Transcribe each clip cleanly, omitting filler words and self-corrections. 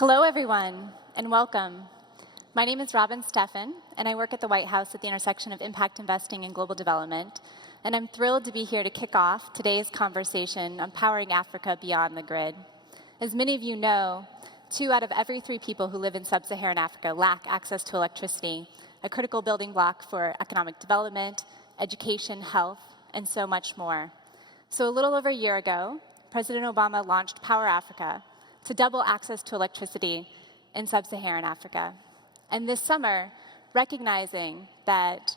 Hello, everyone, and welcome. My name is Robin Steffen, and I work at the White House at the intersection of impact investing and global development. And I'm thrilled to be here to kick off today's conversation on powering Africa beyond the grid. As many of you know, 2 out of every 3 people who live in sub-Saharan Africa lack access to electricity, a critical building block for economic development, education, health, and so much more. So a little over a year ago, President Obama launched Power Africa to double access to electricity in sub-Saharan Africa. And this summer, recognizing that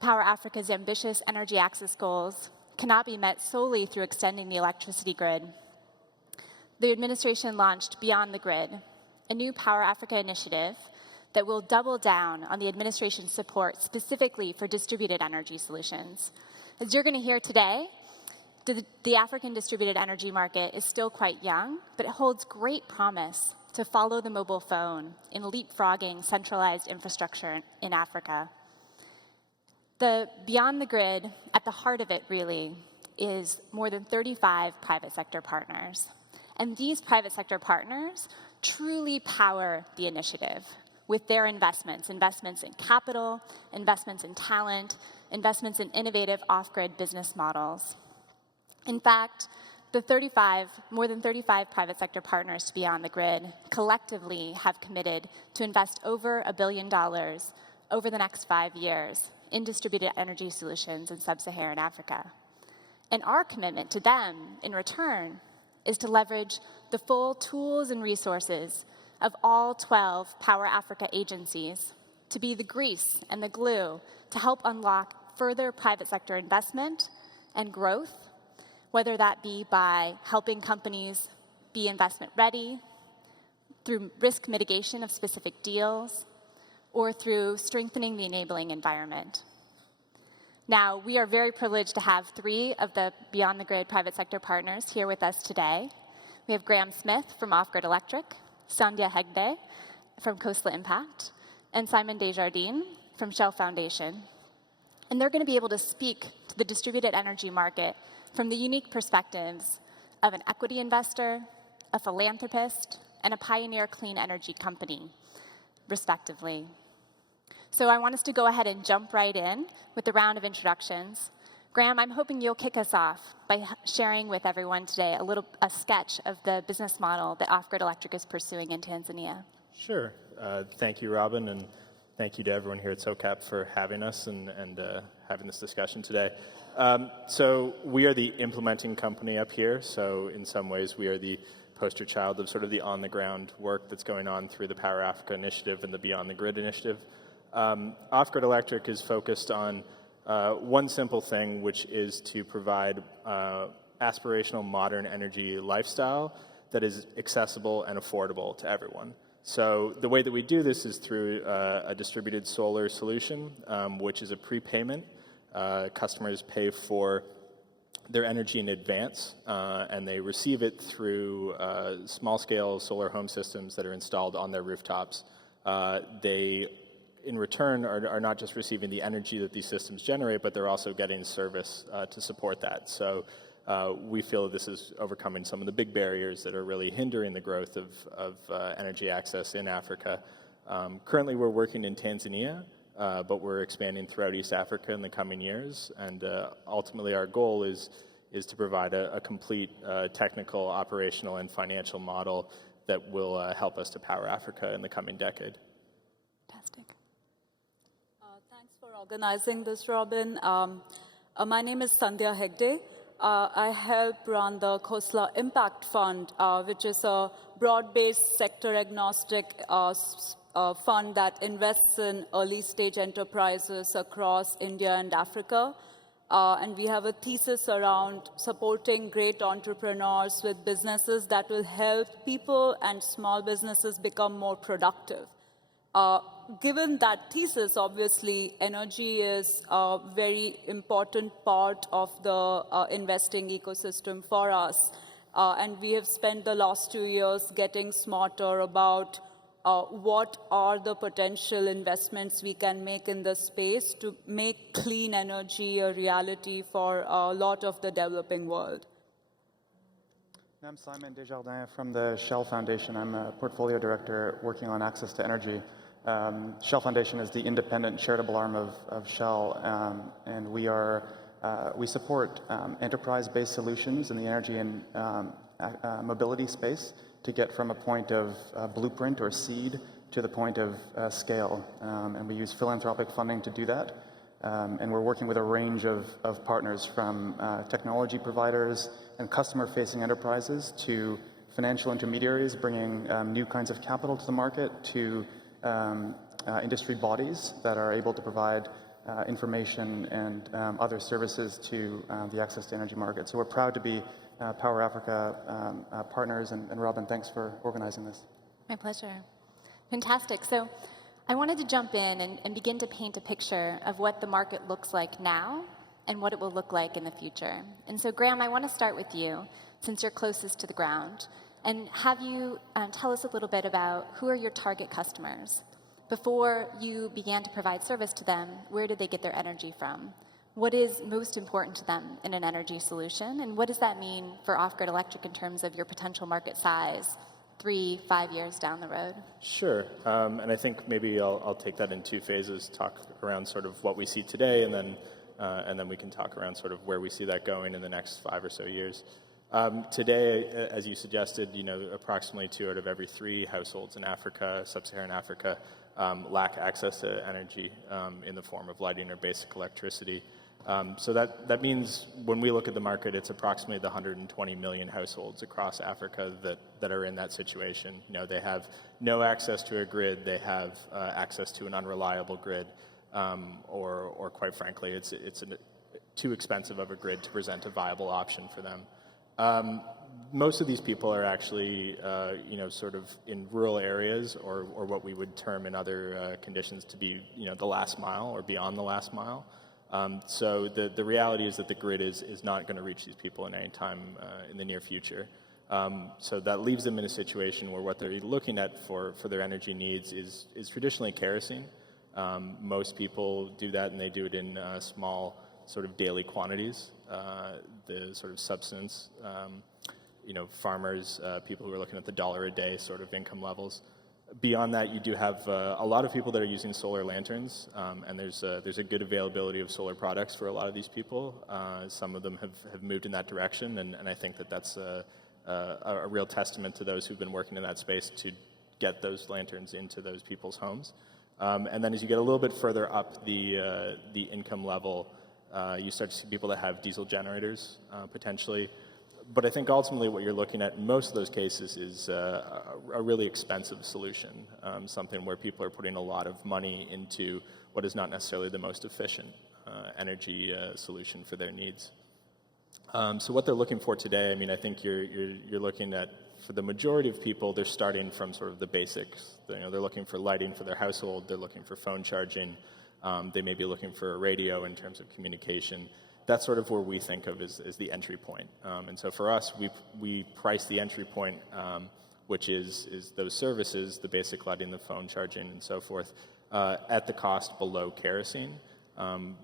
Power Africa's ambitious energy access goals cannot be met solely through extending the electricity grid, the administration launched Beyond the Grid, a new Power Africa initiative that will double down on the administration's support specifically for distributed energy solutions. As you're going to hear today, the African distributed energy market is still quite young, but it holds great promise to follow the mobile phone in leapfrogging centralized infrastructure in Africa. The Beyond the Grid, at the heart of it really, is more than 35 private sector partners. And these private sector partners truly power the initiative with their investments in capital, investments in talent, investments in innovative off-grid business models. In fact, more than 35 private sector partners to Beyond the Grid collectively have committed to invest over $1 billion over the next 5 years in distributed energy solutions in sub-Saharan Africa. And our commitment to them, in return, is to leverage the full tools and resources of all 12 Power Africa agencies to be the grease and the glue to help unlock further private sector investment and growth, whether that be by helping companies be investment ready, through risk mitigation of specific deals, or through strengthening the enabling environment. Now, we are very privileged to have 3 of the Beyond the Grid private sector partners here with us today. We have Graham Smith from Off-Grid Electric, Sandhya Hegde from Coastal Impact, and Simon Desjardins from Shell Foundation. And they're going to be able to speak to the distributed energy market from the unique perspectives of an equity investor, a philanthropist, and a pioneer clean energy company, respectively. So I want us to go ahead and jump right in with the round of introductions. Graham, I'm hoping you'll kick us off by sharing with everyone today a sketch of the business model that Off-Grid Electric is pursuing in Tanzania. Sure. Thank you, Robin, and thank you to everyone here at SOCAP for having us and having this discussion today. So we are the implementing company up here, so in some ways we are the poster child of sort of the on-the-ground work that's going on through the Power Africa initiative and the Beyond the Grid initiative. Off-Grid Electric is focused on one simple thing, which is to provide aspirational modern energy lifestyle that is accessible and affordable to everyone. So the way that we do this is through a distributed solar solution, which is a prepayment. Customers pay for their energy in advance, and they receive it through small-scale solar home systems that are installed on their rooftops. They, in return, are not just receiving the energy that these systems generate, but they're also getting service to support that. So we feel that this is overcoming some of the big barriers that are really hindering the growth of energy access in Africa. Currently, we're working in Tanzania, but we're expanding throughout East Africa in the coming years. And ultimately, our goal is to provide a complete technical, operational, and financial model that will help us to power Africa in the coming decade. Fantastic. Thanks for organizing this, Robin. My name is Sandhya Hegde. I help run the Coastal Impact Fund, which is a broad-based, sector-agnostic fund that invests in early-stage enterprises across India and Africa. And we have a thesis around supporting great entrepreneurs with businesses that will help people and small businesses become more productive. Given that thesis, obviously, energy is a very important part of the investing ecosystem for us. And we have spent the last 2 years getting smarter about what are the potential investments we can make in this space to make clean energy a reality for a lot of the developing world. I'm Simon Desjardins from the Shell Foundation. I'm a portfolio director working on access to energy. Shell Foundation is the independent charitable arm of Shell, and we support enterprise-based solutions in the energy and mobility space to get from a point of blueprint or seed to the point of scale. And we use philanthropic funding to do that. And we're working with a range of partners from technology providers and customer-facing enterprises to financial intermediaries bringing new kinds of capital to the market to industry bodies that are able to provide information and other services to the access to energy market. So we're proud to be Power Africa partners, and Robin, thanks for organizing this. My pleasure. Fantastic. So I wanted to jump in and begin to paint a picture of what the market looks like now and what it will look like in the future. And so, Graham, I want to start with you, since you're closest to the ground, and have you tell us a little bit about who are your target customers. Before you began to provide service to them, where did they get their energy from? What is most important to them in an energy solution? And what does that mean for off-grid electric in terms of your potential market size 3-5 years down the road? Sure, and I think maybe I'll take that in two phases, talk around sort of what we see today, and then we can talk around sort of where we see that going in the next 5 or so years. Today, as you suggested, approximately 2 out of every 3 households in Africa, sub-Saharan Africa, lack access to energy in the form of lighting or basic electricity. So that means when we look at the market, it's approximately the 120 million households across Africa that are in that situation. They have no access to a grid, they have access to an unreliable grid, or quite frankly, it's too expensive of a grid to present a viable option for them. Most of these people are actually, sort of in rural areas, or what we would term in other conditions to be, the last mile or beyond the last mile. So the reality is that the grid is not going to reach these people in any time in the near future. So that leaves them in a situation where what they're looking at for their energy needs is traditionally kerosene. Most people do that, and they do it in small sort of daily quantities. The sort of subsistence, farmers, people who are looking at the $1 a day sort of income levels. Beyond that, you do have a lot of people that are using solar lanterns, and there's a good availability of solar products for a lot of these people. Some of them have moved in that direction, and I think that's a real testament to those who've been working in that space to get those lanterns into those people's homes. And then as you get a little bit further up the income level, you start to see people that have diesel generators, potentially. But I think ultimately what you're looking at in most of those cases is a really expensive solution, something where people are putting a lot of money into what is not necessarily the most efficient energy solution for their needs. So what they're looking for today, I think you're looking at, for the majority of people, they're starting from sort of the basics. They're looking for lighting for their household, they're looking for phone charging, they may be looking for a radio in terms of communication. That's sort of where we think of as the entry point. And so for us, we price the entry point, which is those services, the basic lighting, the phone charging, and so forth, at the cost below kerosene,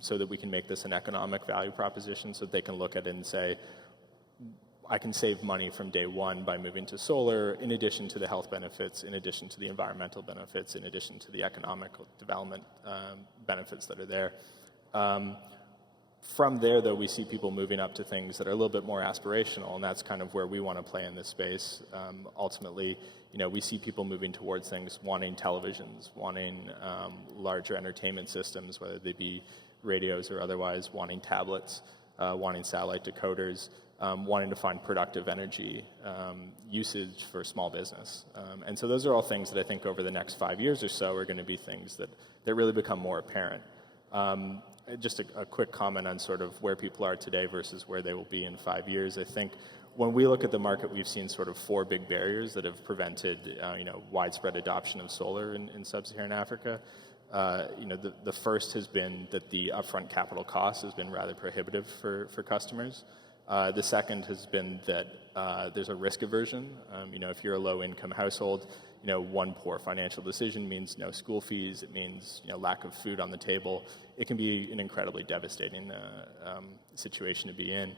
so that we can make this an economic value proposition, so that they can look at it and say, I can save money from day one by moving to solar, in addition to the health benefits, in addition to the environmental benefits, in addition to the economic development benefits that are there. From there, though, we see people moving up to things that are a little bit more aspirational, and that's kind of where we want to play in this space. Ultimately, we see people moving towards things, wanting televisions, wanting larger entertainment systems, whether they be radios or otherwise, wanting tablets, wanting satellite decoders, wanting to find productive energy usage for small business. And so those are all things that I think over the next 5 years or so are going to be things that really become more apparent. Just a quick comment on sort of where people are today versus where they will be in 5 years. I think when we look at the market, we've seen sort of 4 big barriers that have prevented widespread adoption of solar in sub-Saharan Africa. The first has been that the upfront capital cost has been rather prohibitive for customers. The second has been that there's a risk aversion. If you're a low-income household, one poor financial decision means no school fees. It means lack of food on the table. It can be an incredibly devastating situation to be in.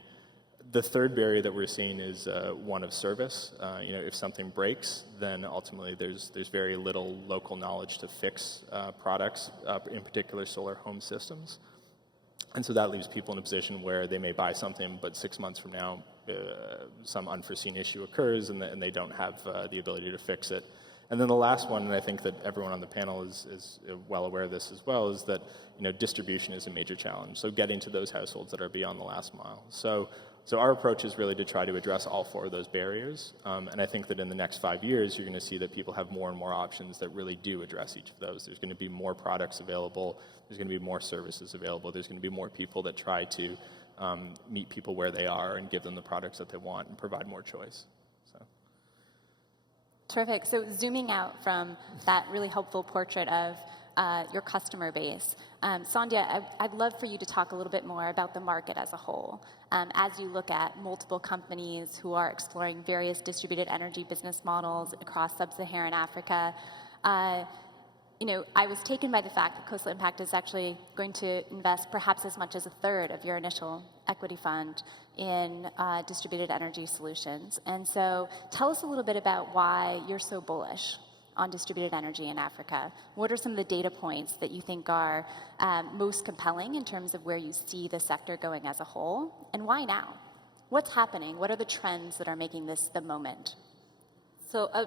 The third barrier that we're seeing is one of service. If something breaks, then ultimately there's very little local knowledge to fix products, in particular solar home systems. And so that leaves people in a position where they may buy something, but 6 months from now, some unforeseen issue occurs, and they don't have the ability to fix it. And then the last one, and I think that everyone on the panel is well aware of this as well, is that distribution is a major challenge. So getting to those households that are beyond the last mile. So our approach is really to try to address all four of those barriers. And I think that in the next 5 years, you're going to see that people have more and more options that really do address each of those. There's going to be more products available. There's going to be more services available. There's going to be more people that try to meet people where they are and give them the products that they want and provide more choice. Terrific. So zooming out from that really helpful portrait of your customer base, Sandhya, I'd love for you to talk a little bit more about the market as a whole. As you look at multiple companies who are exploring various distributed energy business models across sub-Saharan Africa, I was taken by the fact that Coastal Impact is actually going to invest perhaps as much as a third of your initial equity fund in distributed energy solutions. And so tell us a little bit about why you're so bullish on distributed energy in Africa. What are some of the data points that you think are most compelling in terms of where you see the sector going as a whole? And why now? What's happening? What are the trends that are making this the moment? So I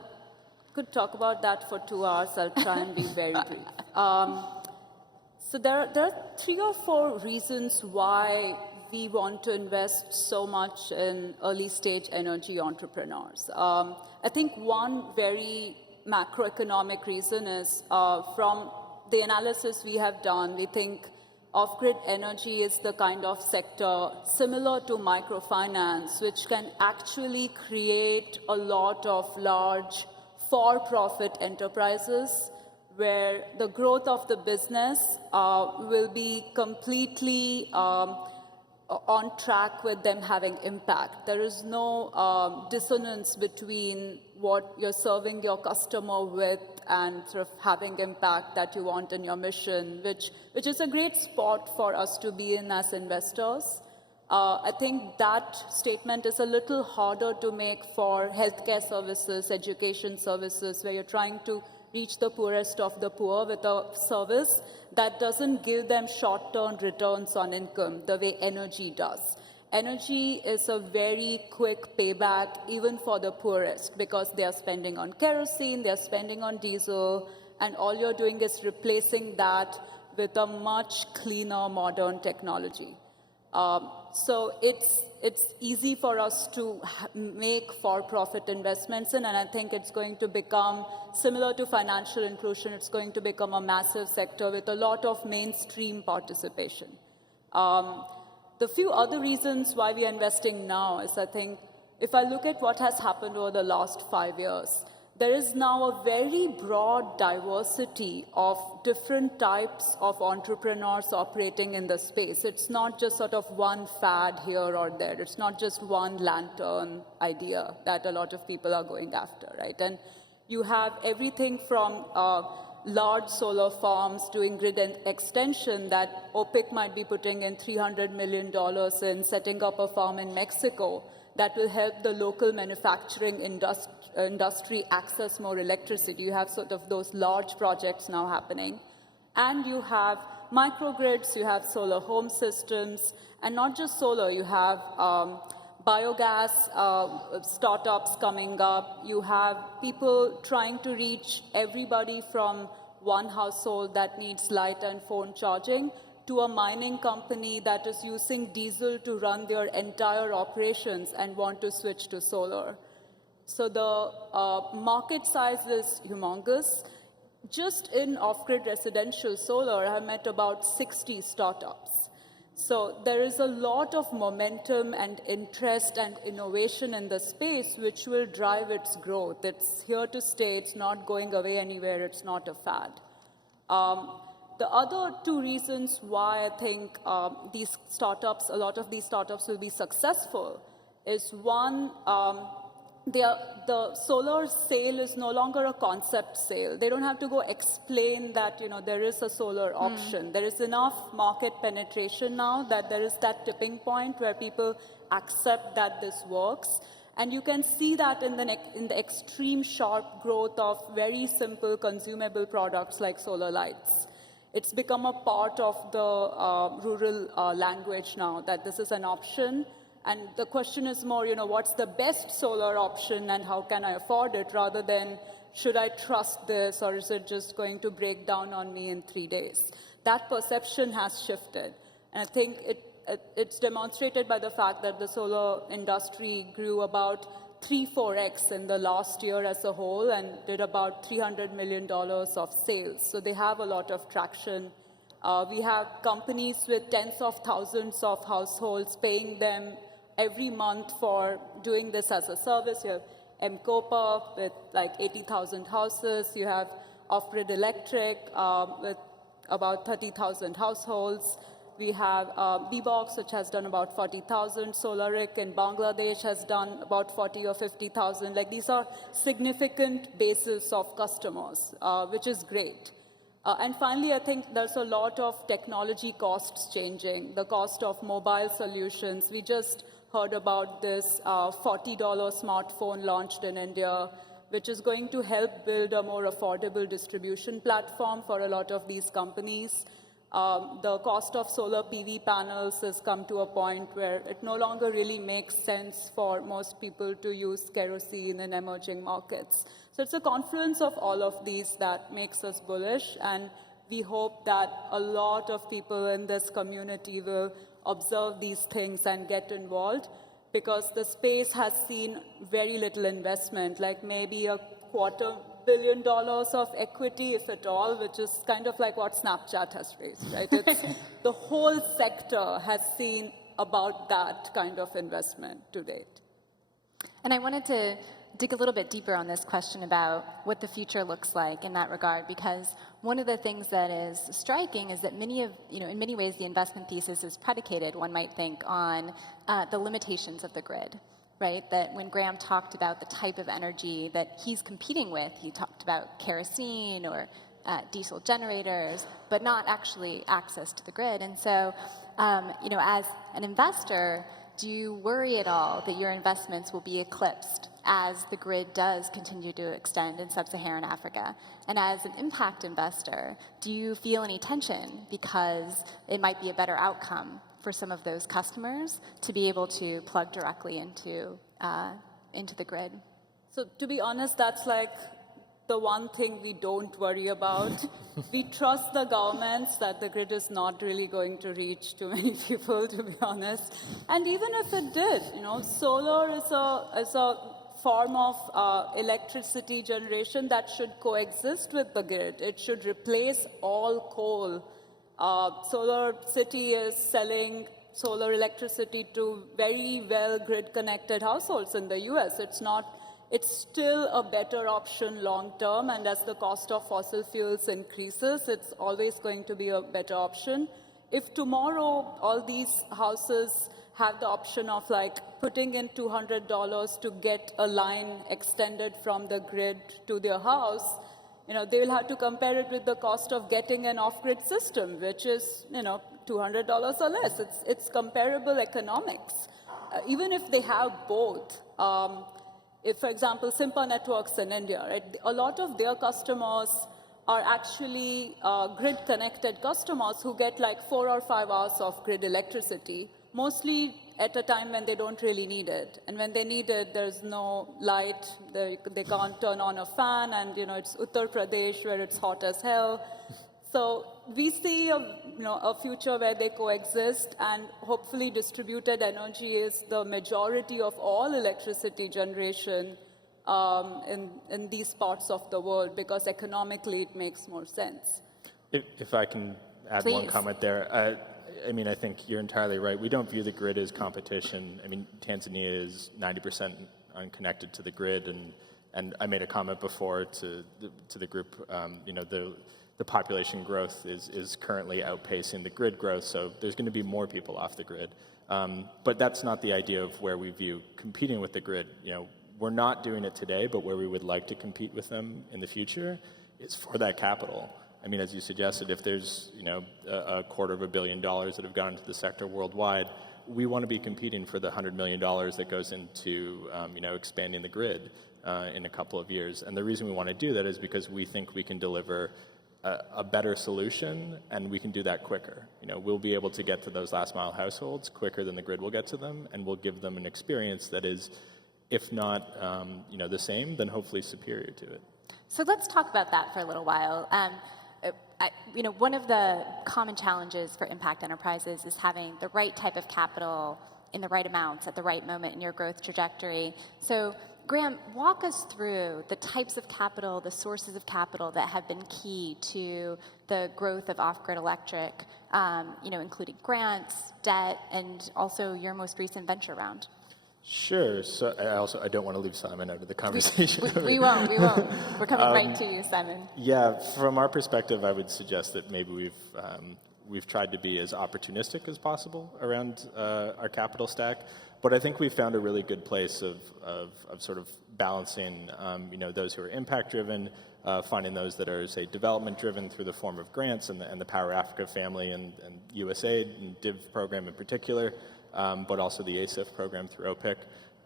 could talk about that for 2 hours. I'll try and be very brief. So there are 3 or 4 reasons why we want to invest so much in early stage energy entrepreneurs. I think one very macroeconomic reason is from the analysis we have done, we think off-grid energy is the kind of sector similar to microfinance, which can actually create a lot of large for-profit enterprises where the growth of the business will be completely on track with them having impact. There is no dissonance between what you're serving your customer with and sort of having impact that you want in your mission, which is a great spot for us to be in as investors. I think that statement is a little harder to make for healthcare services, education services, where you're trying to reach the poorest of the poor with a service that doesn't give them short-term returns on income the way energy does. Energy is a very quick payback even for the poorest because they are spending on kerosene, they are spending on diesel, and all you're doing is replacing that with a much cleaner modern technology. So it's easy for us to make for-profit investments in, and I think it's going to become similar to financial inclusion. It's going to become a massive sector with a lot of mainstream participation. The few other reasons why we are investing now is, I think, if I look at what has happened over the last 5 years, there is now a very broad diversity of different types of entrepreneurs operating in the space. It's not just sort of one fad here or there. It's not just one lantern idea that a lot of people are going after, right? And you have everything from large solar farms doing grid extension that OPIC might be putting in $300 million in setting up a farm in Mexico that will help the local manufacturing industry access more electricity. You have sort of those large projects now happening. And you have microgrids, you have solar home systems, and not just solar, you have biogas startups coming up. You have people trying to reach everybody from one household that needs light and phone charging to a mining company that is using diesel to run their entire operations and want to switch to solar. So the market size is humongous. Just in off-grid residential solar, I have met about 60 startups. So there is a lot of momentum and interest and innovation in the space which will drive its growth. It's here to stay. It's not going away anywhere. It's not a fad. The other 2 reasons why I think a lot of these startups will be successful is one, the solar sale is no longer a concept sale. They don't have to go explain that there is a solar option. There is enough market penetration now that there is that tipping point where people accept that this works. And you can see that in the extreme sharp growth of very simple consumable products like solar lights. It's become a part of the rural language now that this is an option. And the question is more, what's the best solar option and how can I afford it, rather than should I trust this or is it just going to break down on me in 3 days? That perception has shifted. And I think it's demonstrated by the fact that the solar industry grew about 3-4x in the last year as a whole and did about $300 million of sales. So they have a lot of traction. We have companies with tens of thousands of households paying them every month for doing this as a service. You have MCOPA with like 80,000 houses. You have Off-Grid Electric with about 30,000 households. We have BBox, which has done about 40,000. Solaric in Bangladesh has done about 40 or 50,000. Like, these are significant bases of customers, which is great. And finally, I think there's a lot of technology costs changing. The cost of mobile solutions. We just heard about this $40 smartphone launched in India, which is going to help build a more affordable distribution platform for a lot of these companies. The cost of solar PV panels has come to a point where it no longer really makes sense for most people to use kerosene in emerging markets. So it's a confluence of all of these that makes us bullish, and we hope that a lot of people in this community will observe these things and get involved, because the space has seen very little investment, like maybe $250 million of equity, if at all, which is kind of like what Snapchat has raised, right? It's, the whole sector has seen about that kind of investment to date. And I wanted to dig a little bit deeper on this question about what the future looks like in that regard, because one of the things that is striking is that in many ways, the investment thesis is predicated, one might think, on the limitations of the grid, right? That when Graham talked about the type of energy that he's competing with, he talked about kerosene or diesel generators, but not actually access to the grid. And so, as an investor, do you worry at all that your investments will be eclipsed as the grid does continue to extend in sub-Saharan Africa? And as an impact investor, do you feel any tension because it might be a better outcome for some of those customers to be able to plug directly into the grid? So to be honest, that's like the one thing we don't worry about. We trust the governments that the grid is not really going to reach too many people, to be honest. And even if it did, solar is a form of electricity generation that should coexist with the grid. It should replace all coal. Solar City is selling solar electricity to very well grid-connected households in the US. It's still a better option long term, and as the cost of fossil fuels increases, it's always going to be a better option. If tomorrow all these houses have the option of like putting in $200 to get a line extended from the grid to their house, they will have to compare it with the cost of getting an off-grid system, which is, $200 or less. It's comparable economics. Even if they have both, if, for example, Simpa Networks in India, right, a lot of their customers are actually grid-connected customers who get like 4 or 5 hours of grid electricity, mostly at a time when they don't really need it. And when they need it, there's no light, they can't turn on a fan, and it's Uttar Pradesh where it's hot as hell. So we see a future where they coexist, and hopefully distributed energy is the majority of all electricity generation in these parts of the world, because economically it makes more sense. If I can add one comment there. I think you're entirely right. We don't view the grid as competition. Tanzania is 90% unconnected to the grid, and I made a comment before to the group. The population growth is currently outpacing the grid growth, so there's going to be more people off the grid. But that's not the idea of where we view competing with the grid. we're not doing it today, but where we would like to compete with them in the future is for that capital. I mean, as you suggested, if there's $250 million that have gone into the sector worldwide, we want to be competing for the $100 million that goes into expanding the grid in a couple of years. And the reason we want to do that is because we think we can deliver a better solution, and we can do that quicker. We'll be able to get to those last mile households quicker than the grid will get to them, and we'll give them an experience that is, if not the same, then hopefully superior to it. So let's talk about that for a little while. One of the common challenges for impact enterprises is having the right type of capital in the right amounts at the right moment in your growth trajectory. So Graham, walk us through the types of capital, the sources of capital that have been key to the growth of off-grid electric, including grants, debt, and also your most recent venture round. Sure. So I don't want to leave Simon out of the conversation. We won't. We're coming right to you, Simon. Yeah, from our perspective, I would suggest that maybe we've tried to be as opportunistic as possible around our capital stack. But I think we've found a really good place of sort of balancing, those who are impact-driven, finding those that are, say, development-driven through the form of grants and the Power Africa family and USAID and DIV program in particular, but also the ASIF program through OPIC.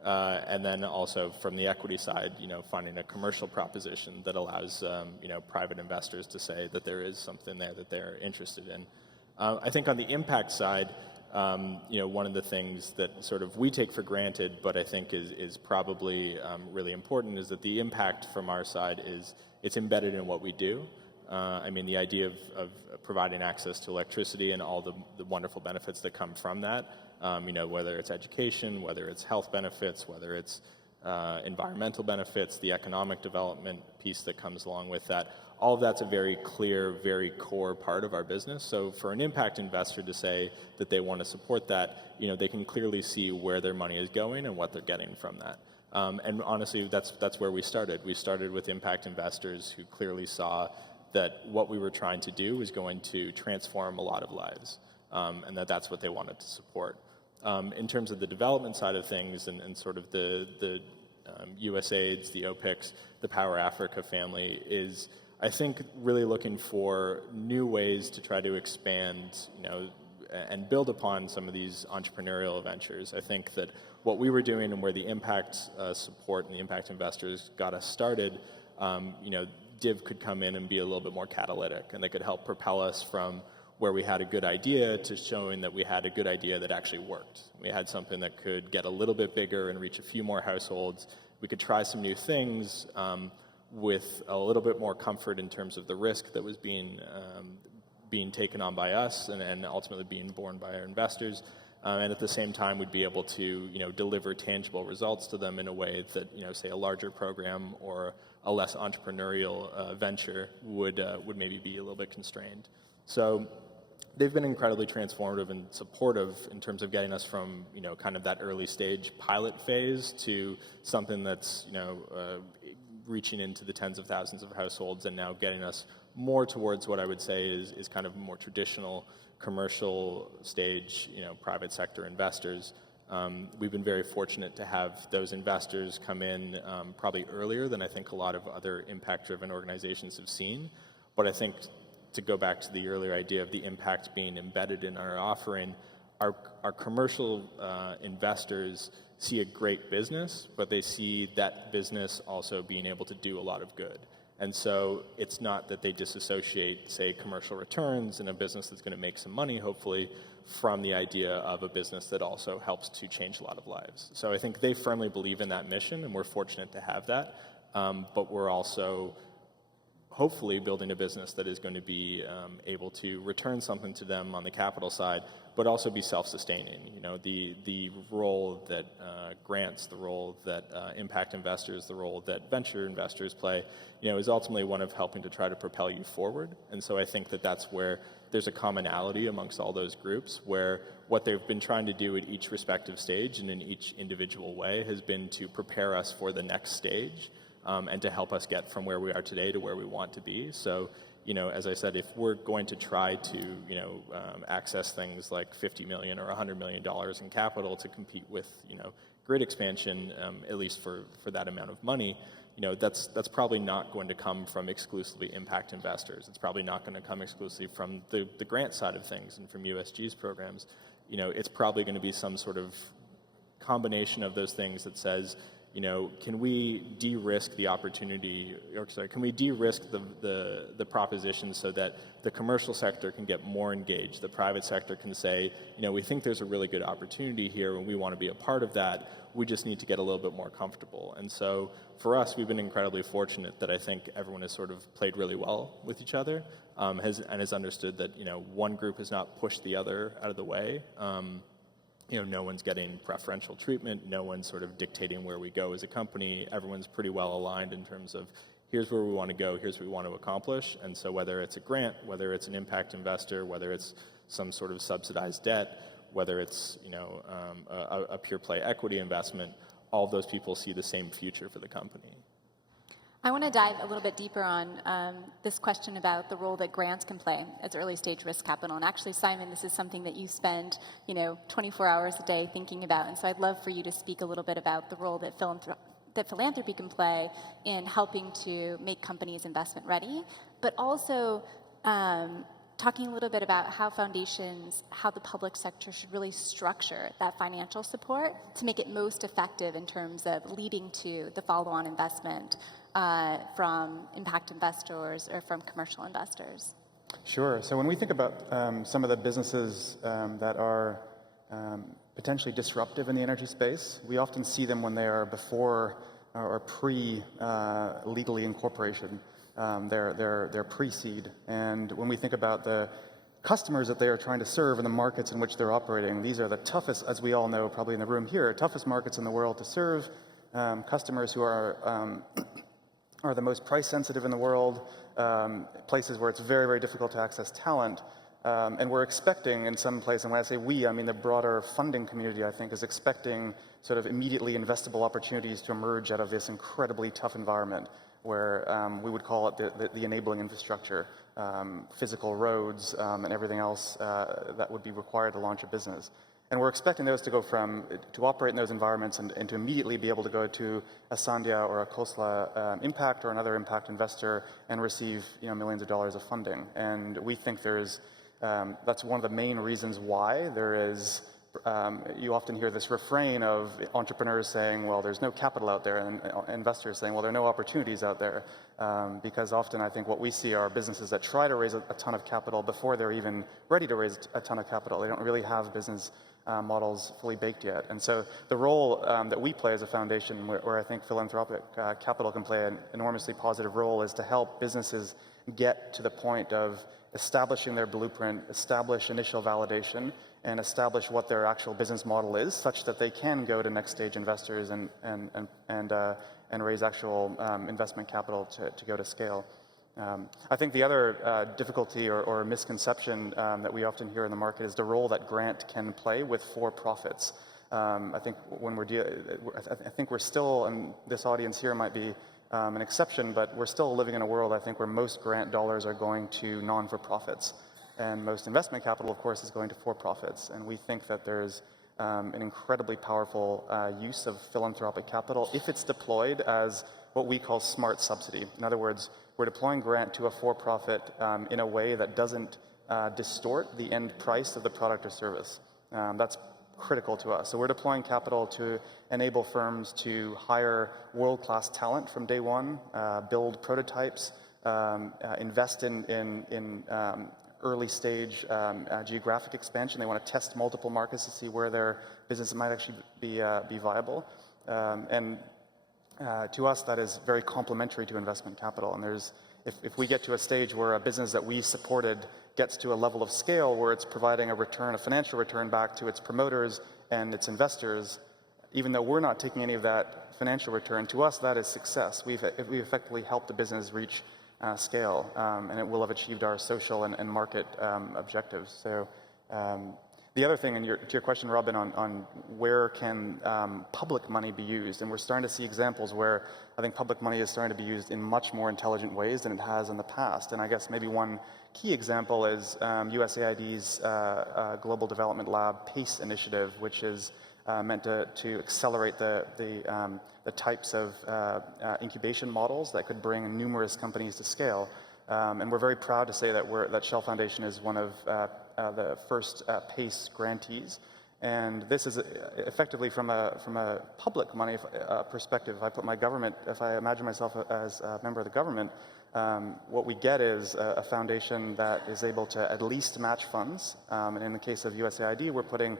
And then also from the equity side, finding a commercial proposition that allows, private investors to say that there is something there that they're interested in. I think on the impact side, one of the things that sort of we take for granted, but I think is probably really important, is that the impact from our side it's embedded in what we do. The idea of providing access to electricity and all the wonderful benefits that come from that, whether it's education, whether it's health benefits, whether it's environmental benefits, the economic development piece that comes along with that. All of that's a very clear, very core part of our business. So for an impact investor to say that they want to support that, they can clearly see where their money is going and what they're getting from that. And honestly, that's where we started. We started with impact investors who clearly saw that what we were trying to do was going to transform a lot of lives, and that's what they wanted to support. In terms of the development side of things and sort of the USAIDs, the OPICs, the Power Africa family is, I think, really looking for new ways to try to expand, and build upon some of these entrepreneurial ventures. I think that what we were doing and where the impact support and the impact investors got us started, DIV could come in and be a little bit more catalytic, and they could help propel us from where we had a good idea to showing that we had a good idea that actually worked. We had something that could get a little bit bigger and reach a few more households. We could try some new things with a little bit more comfort in terms of the risk that was being taken on by us and ultimately being borne by our investors. And at the same time, we'd be able to deliver tangible results to them in a way that say a larger program or a less entrepreneurial venture would maybe be a little bit constrained. So they've been incredibly transformative and supportive in terms of getting us from kind of that early stage pilot phase to something that's reaching into the tens of thousands of households and now getting us more towards what I would say is kind of more traditional commercial stage, private sector investors. We've been very fortunate to have those investors come in probably earlier than I think a lot of other impact-driven organizations have seen. But I think to go back to the earlier idea of the impact being embedded in our offering, our commercial investors see a great business, but they see that business also being able to do a lot of good. And so it's not that they disassociate, say, commercial returns in a business that's going to make some money, hopefully, from the idea of a business that also helps to change a lot of lives. So I think they firmly believe in that mission, and we're fortunate to have that. But we're also hopefully building a business that is going to be able to return something to them on the capital side, but also be self-sustaining. The role that grants, the role that impact investors, the role that venture investors play, is ultimately one of helping to try to propel you forward. And so I think that that's where there's a commonality amongst all those groups, where what they've been trying to do at each respective stage and in each individual way has been to prepare us for the next stage. And to help us get from where we are today to where we want to be. So, as I said, if we're going to try to, access things like $50 million or $100 million in capital to compete with, grid expansion, at least for that amount of money, that's probably not going to come from exclusively impact investors. It's probably not going to come exclusively from the grant side of things and from USG's programs. It's probably going to be some sort of combination of those things that says, can we de-risk the opportunity, or sorry, can we de-risk the proposition so that the commercial sector can get more engaged, the private sector can say, we think there's a really good opportunity here and we want to be a part of that, we just need to get a little bit more comfortable. And so for us, we've been incredibly fortunate that I think everyone has sort of played really well with each other, has understood that, one group has not pushed the other out of the way. No one's getting preferential treatment, no one's sort of dictating where we go as a company. Everyone's pretty well aligned in terms of here's where we want to go, here's what we want to accomplish. And so whether it's a grant, whether it's an impact investor, whether it's some sort of subsidized debt, whether it's a pure play equity investment, all of those people see the same future for the company. I want to dive a little bit deeper on this question about the role that grants can play as early stage risk capital. And actually, Simon, this is something that you spend 24 hours a day thinking about. And so I'd love for you to speak a little bit about the role that philanthropy can play in helping to make companies investment ready, but also talking a little bit about how foundations, how the public sector should really structure that financial support to make it most effective in terms of leading to the follow-on investment from impact investors or from commercial investors. Sure. So when we think about some of the businesses that are potentially disruptive in the energy space, we often see them when they are before or pre-legally incorporation. They're pre-seed. And when we think about the customers that they are trying to serve in the markets in which they're operating, these are the toughest, as we all know probably in the room here, toughest markets in the world to serve. Customers who are the most price sensitive in the world, places where it's very, very difficult to access talent. And we're expecting in some places, and when I say we, I mean the broader funding community, I think, is expecting sort of immediately investable opportunities to emerge out of this incredibly tough environment where we would call it the enabling infrastructure, physical roads and everything else that would be required to launch a business. And we're expecting those to go to operate in those environments and to immediately be able to go to a Sandia or a Khosla impact or another impact investor and receive millions of dollars of funding. And we think that's one of the main reasons why there is, you often hear this refrain of entrepreneurs saying, well, there's no capital out there, and investors saying, well, there are no opportunities out there. Because often I think what we see are businesses that try to raise a ton of capital before they're even ready to raise a ton of capital. They don't really have business models fully baked yet. And so the role that we play as a foundation, where I think philanthropic capital can play an enormously positive role, is to help businesses get to the point of establishing their blueprint, establish initial validation, and establish what their actual business model is, such that they can go to next stage investors and raise actual investment capital to go to scale. I think the other difficulty or misconception that we often hear in the market is the role that grant can play with for-profits. I think we're still, and this audience here might be an exception, but we're still living in a world, I think, where most grant dollars are going to non-for-profits. And most investment capital, of course, is going to for-profits. And we think that there's an incredibly powerful use of philanthropic capital if it's deployed as what we call smart subsidy. In other words, we're deploying grant to a for-profit in a way that doesn't distort the end price of the product or service. That's critical to us. So we're deploying capital to enable firms to hire world-class talent from day one, build prototypes, invest in early stage geographic expansion. They want to test multiple markets to see where their business might actually be viable. And to us, that is very complementary to investment capital. And if we get to a stage where a business that we supported gets to a level of scale where it's providing a financial return back to its promoters and its investors, even though we're not taking any of that financial return, to us that is success. We've effectively helped the business reach and it will have achieved our social and market objectives. So The other thing, and to your question, Robin, on where can public money be used, and we're starting to see examples where I think public money is starting to be used in much more intelligent ways than it has in the past. And I guess maybe one key example is USAID's Global Development Lab PACE initiative, which is meant to accelerate the types of incubation models that could bring numerous companies to scale. And we're very proud to say that Shell Foundation is one of the first PACE grantees. And this is effectively from a public money perspective. If I imagine myself as a member of the government, what we get is a foundation that is able to at least match funds. And in the case of USAID, we're putting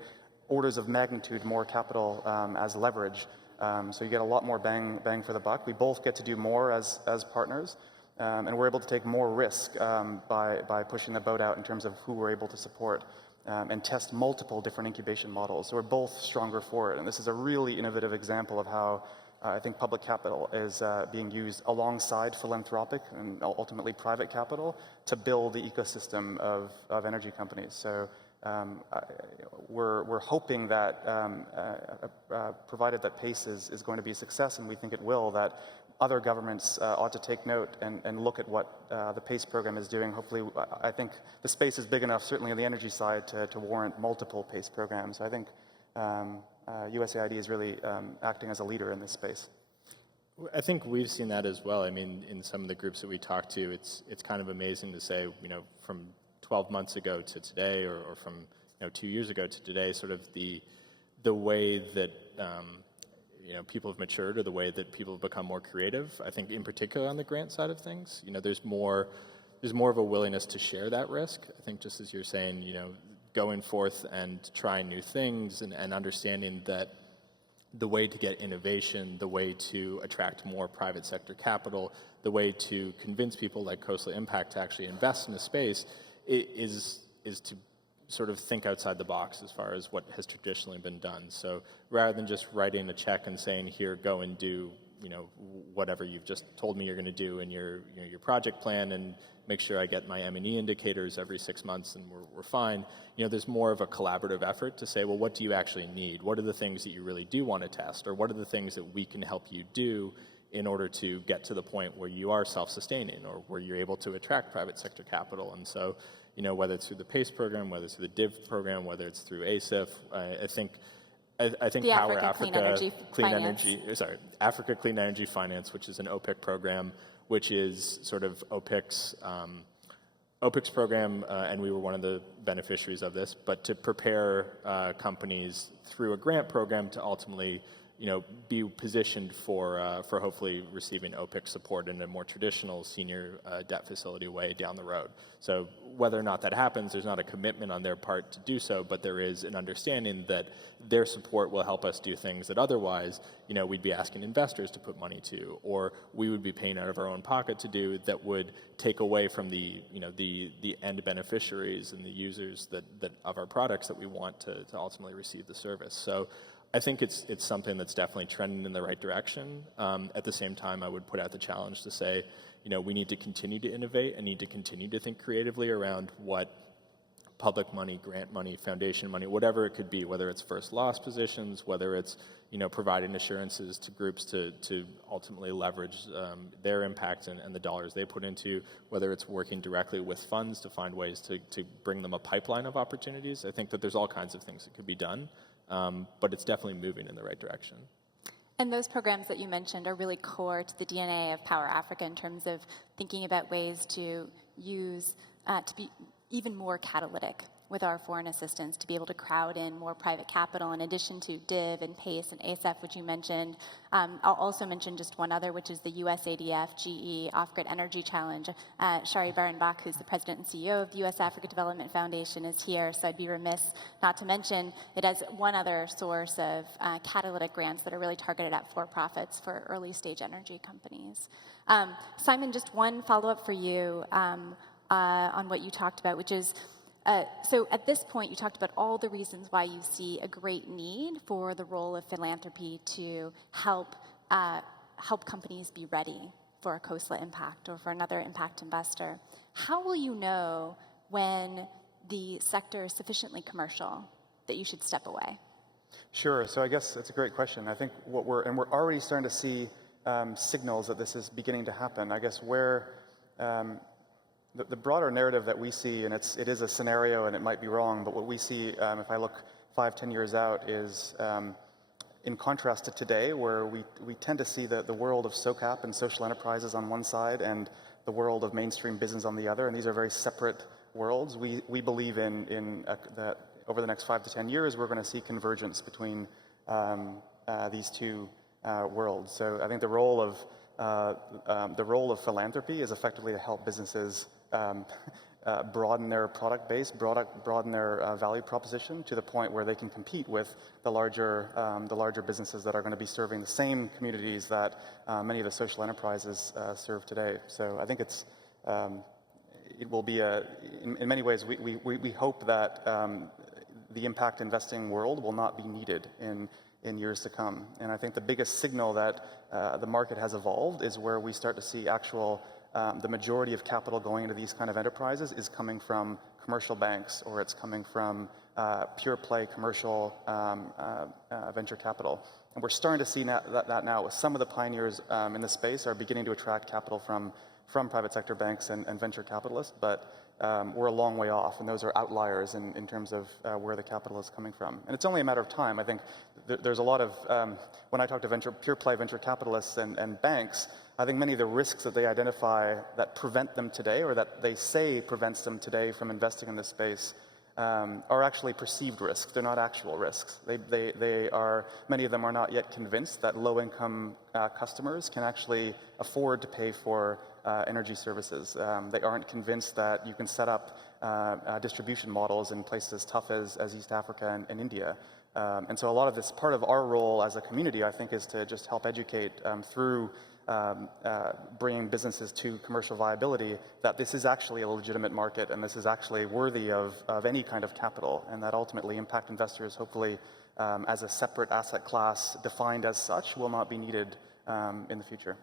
orders of magnitude more capital as leverage. So you get a lot more bang for the buck. We both get to do more as partners. And we're able to take more risk by pushing the boat out in terms of who we're able to support and test multiple different incubation models. So we're both stronger for it. And this is a really innovative example of how I think public capital is being used alongside philanthropic and ultimately private capital to build the ecosystem of energy companies. So we're hoping that, provided that PACE is going to be a success, and we think it will, that other governments ought to take note and look at what the PACE program is doing. Hopefully, I think the space is big enough, certainly on the energy side, to warrant multiple PACE programs. So I think USAID is really acting as a leader in this space. I think we've seen that as well. I mean, in some of the groups that we talk to, it's kind of amazing to say, from 12 months ago to today, or from 2 years ago to today, sort of the way that people have matured, or the way that people have become more creative. I think in particular on the grant side of things, there's more of a willingness to share that risk. I think just as you're saying, going forth and trying new things and understanding that the way to get innovation, the way to attract more private sector capital, the way to convince people like Coastal Impact to actually invest in the space is to sort of think outside the box as far as what has traditionally been done. So rather than just writing a check and saying, here, go and do, whatever you've just told me you're going to do in your project plan, and make sure I get my M&E indicators every 6 months and we're fine. There's more of a collaborative effort to say, well, what do you actually need? What are the things that you really do want to test? Or what are the things that we can help you do in order to get to the point where you are self-sustaining, or where you're able to attract private sector capital? And so, whether it's through the PACE program, whether it's through the DIV program, whether it's through ASIF, I think the Power Africa Africa Clean Energy Finance, which is an OPIC program, which is sort of OPIC's program, and we were one of the beneficiaries of this, but to prepare companies through a grant program to ultimately be positioned for hopefully receiving OPIC support in a more traditional senior debt facility way down the road. So whether or not that happens, there's not a commitment on their part to do so, but there is an understanding that their support will help us do things that otherwise, we'd be asking investors to put money to, or we would be paying out of our own pocket to do, that would take away from the end beneficiaries and the users that of our products that we want to ultimately receive the service. So I think it's something that's definitely trending in the right direction. At the same time, I would put out the challenge to say, we need to continue to innovate and need to continue to think creatively around what public money, grant money, foundation money, whatever it could be, whether it's first loss positions, whether it's providing assurances to groups to ultimately leverage their impact and the dollars they put into, whether it's working directly with funds to find ways to bring them a pipeline of opportunities. I think that there's all kinds of things that could be done. But it's definitely moving in the right direction. And those programs that you mentioned are really core to the DNA of Power Africa in terms of thinking about ways to use, to be even more catalytic with our foreign assistance, to be able to crowd in more private capital in addition to DIV and PACE and ASIF, which you mentioned. I'll also mention just one other, which is the USADF GE Off-Grid Energy Challenge. Shari Barenbach, who's the president and CEO of the U.S. Africa Development Foundation, is here, so I'd be remiss not to mention it as one other source of catalytic grants that are really targeted at for-profits for early-stage energy companies. Simon, just one follow-up for you on what you talked about, which is, so at this point, you talked about all the reasons why you see a great need for the role of philanthropy to help companies be ready for a coastal impact or for another impact investor. How will you know when the sector is sufficiently commercial that you should step away? Sure. So I guess that's a great question. I think we're already starting to see signals that this is beginning to happen. I guess where the broader narrative that we see, and it is a scenario and it might be wrong, but what we see if I look 5-10 years out is in contrast to today, where we tend to see the world of SOCAP and social enterprises on one side and the world of mainstream business on the other, and these are very separate worlds. We believe that over the next 5 to 10 years, we're going to see convergence between these two worlds. So I think the role of philanthropy is effectively to help businesses broaden their product base, broaden their value proposition to the point where they can compete with the larger businesses that are going to be serving the same communities that many of the social enterprises serve today. So I think it will be in many ways, we hope that the impact investing world will not be needed in years to come. And I think the biggest signal that the market has evolved is where we start to see the majority of capital going into these kind of enterprises is coming from commercial banks, or it's coming from pure play commercial venture capital. And we're starting to see that now with some of the pioneers in the space are beginning to attract capital from private sector banks and venture capitalists, but we're a long way off, and those are outliers in terms of where the capital is coming from. And it's only a matter of time. I think there's a lot of, when I talk to pure play venture capitalists and banks, I think many of the risks that they identify that prevent them today, or that they say prevents them today from investing in this space, are actually perceived risks. They're not actual risks. Many of them are not yet convinced that low-income customers can actually afford to pay for energy services. They aren't convinced that you can set up distribution models in places as tough as East Africa and India. And so a lot of this, part of our role as a community, I think, is to just help educate through bringing businesses to commercial viability, that this is actually a legitimate market and this is actually worthy of any kind of capital, and that ultimately impact investors, hopefully as a separate asset class defined as such, will not be needed in the future.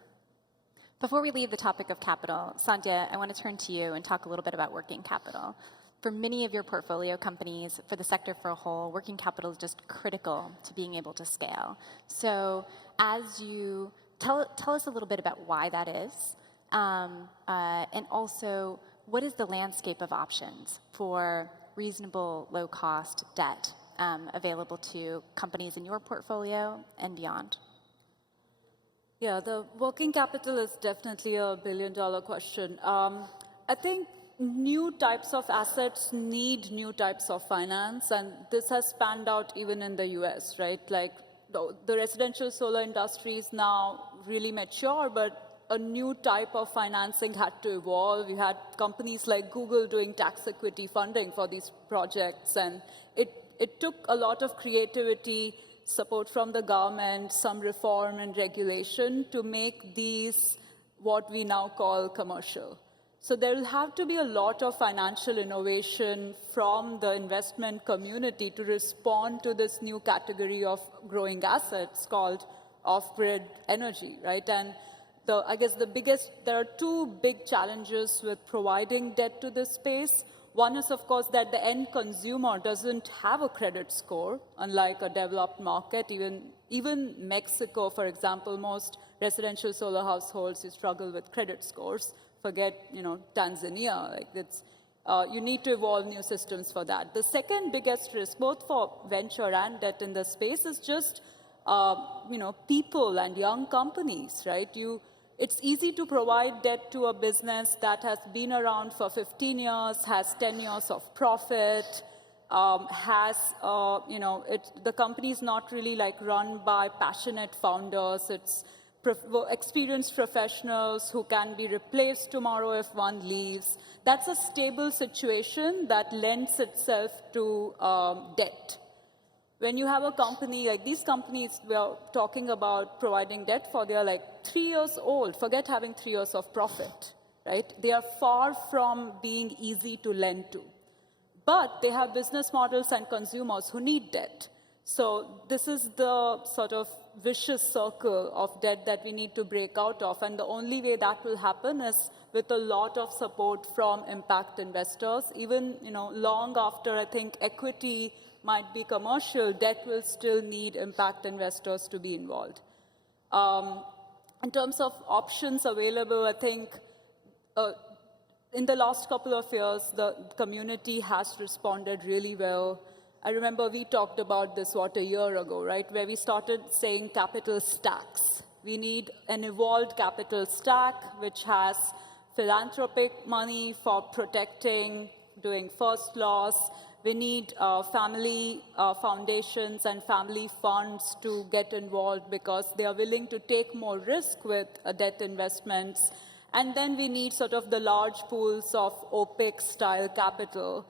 Before we leave the topic of capital, Sandhya, I want to turn to you and talk a little bit about working capital. For many of your portfolio companies, for the sector for a whole, working capital is just critical to being able to scale. So as you tell us a little bit about why that is, and also what is the landscape of options for reasonable low-cost debt available to companies in your portfolio and beyond? Yeah, the working capital is definitely a billion-dollar question. I think new types of assets need new types of finance, and this has panned out even in the US, right? Like the residential solar industry is now really mature, but a new type of financing had to evolve. You had companies like Google doing tax equity funding for these projects, and it took a lot of creativity, support from the government, some reform and regulation to make these what we now call commercial. So there will have to be a lot of financial innovation from the investment community to respond to this new category of growing assets called off-grid energy, right? And I guess there are two big challenges with providing debt to this space. One is, of course, that the end consumer doesn't have a credit score, unlike a developed market. Even Mexico, for example, most residential solar households struggle with credit scores. Forget, Tanzania. Like you need to evolve new systems for that. The second biggest risk, both for venture and debt in the space, is just people and young companies, right? It's easy to provide debt to a business that has been around for 15 years, has 10 years of profit, the company is not really run by passionate founders. It's experienced professionals who can be replaced tomorrow if one leaves. That's a stable situation that lends itself to debt. When you have a company like these companies we're talking about providing debt for, they're 3 years old. Forget having 3 years of profit, right? They are far from being easy to lend to. But they have business models and consumers who need debt. So this is the sort of vicious circle of debt that we need to break out of. And the only way that will happen is with a lot of support from impact investors, even long after, I think, equity might be commercial, debt will still need impact investors to be involved. In terms of options available, I think in the last couple of years, the community has responded really well. I remember we talked about this, a year ago, right, where we started saying capital stacks. We need an evolved capital stack, which has philanthropic money for protecting, doing first loss. We need family foundations and family funds to get involved because they are willing to take more risk with debt investments. And then we need sort of the large pools of OPIC-style capital.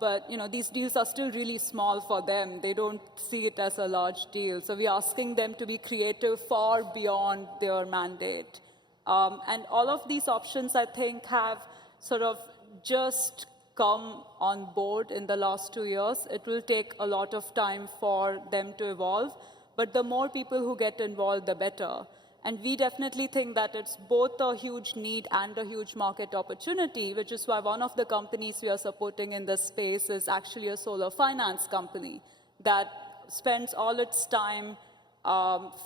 But these deals are still really small for them. They don't see it as a large deal. So we're asking them to be creative far beyond their mandate. And all of these options, I think, have sort of just come on board in the last 2 years. It will take a lot of time for them to evolve. But the more people who get involved, the better. And we definitely think that it's both a huge need and a huge market opportunity, which is why one of the companies we are supporting in this space is actually a solar finance company that spends all its time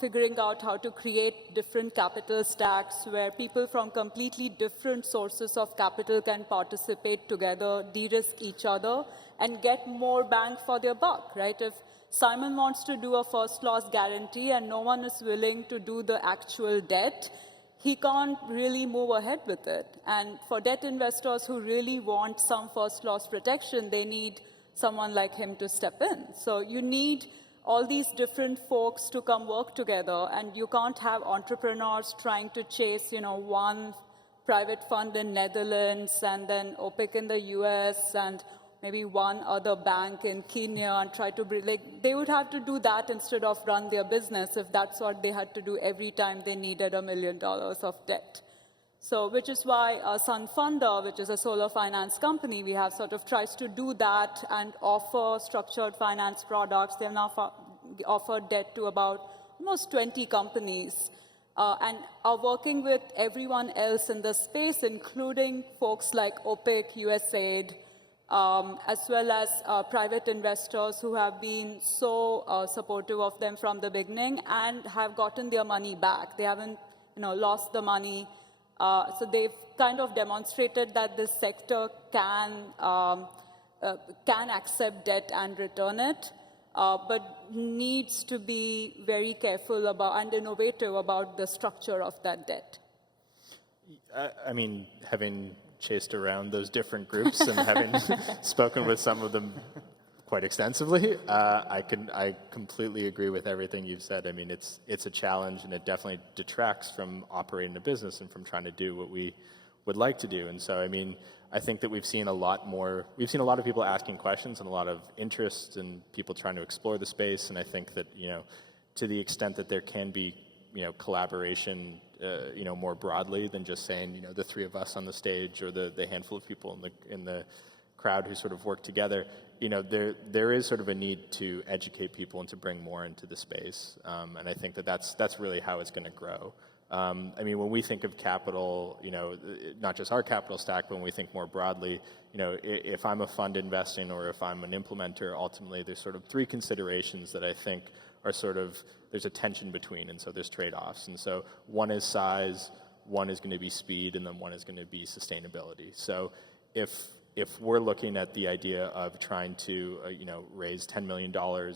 figuring out how to create different capital stacks where people from completely different sources of capital can participate together, de-risk each other, and get more bang for their buck, right? If Simon wants to do a first loss guarantee and no one is willing to do the actual debt, he can't really move ahead with it. And for debt investors who really want some first loss protection, they need someone like him to step in. So you need all these different folks to come work together, and you can't have entrepreneurs trying to chase, one private fund in Netherlands and then OPIC in the US and maybe one other bank in Kenya and try to bring, they would have to do that instead of run their business if that's what they had to do every time they needed $1 million of debt. So, which is why Sun Funder, which is a solar finance company, we have sort of tries to do that and offer structured finance products. They have now offered debt to about almost 20 companies and are working with everyone else in the space, including folks like OPIC, USAID, as well as private investors who have been so supportive of them from the beginning and have gotten their money back. They haven't, lost the money. So they've kind of demonstrated that this sector can accept debt and return it, but needs to be very careful about and innovative about the structure of that debt. I mean, having chased around those different groups and having spoken with some of them quite extensively, I completely agree with everything you've said. I mean, it's a challenge, and it definitely detracts from operating a business and from trying to do what we would like to do. And so, I mean, I think that we've seen a lot of people asking questions and a lot of interest and people trying to explore the space. And I think that, to the extent that there can be, collaboration, more broadly than just saying, the three of us on the stage or the handful of people in the crowd who sort of work together, there is sort of a need to educate people and to bring more into the space. And I think that's really how it's going to grow. I mean, when we think of capital, not just our capital stack, but when we think more broadly, if I'm a fund investing or if I'm an implementer, ultimately there's sort of three considerations that I think are there's a tension between, and so there's trade-offs. And so one is size, one is going to be speed, and then one is going to be sustainability. So if we're looking at the idea of trying to, raise $10 million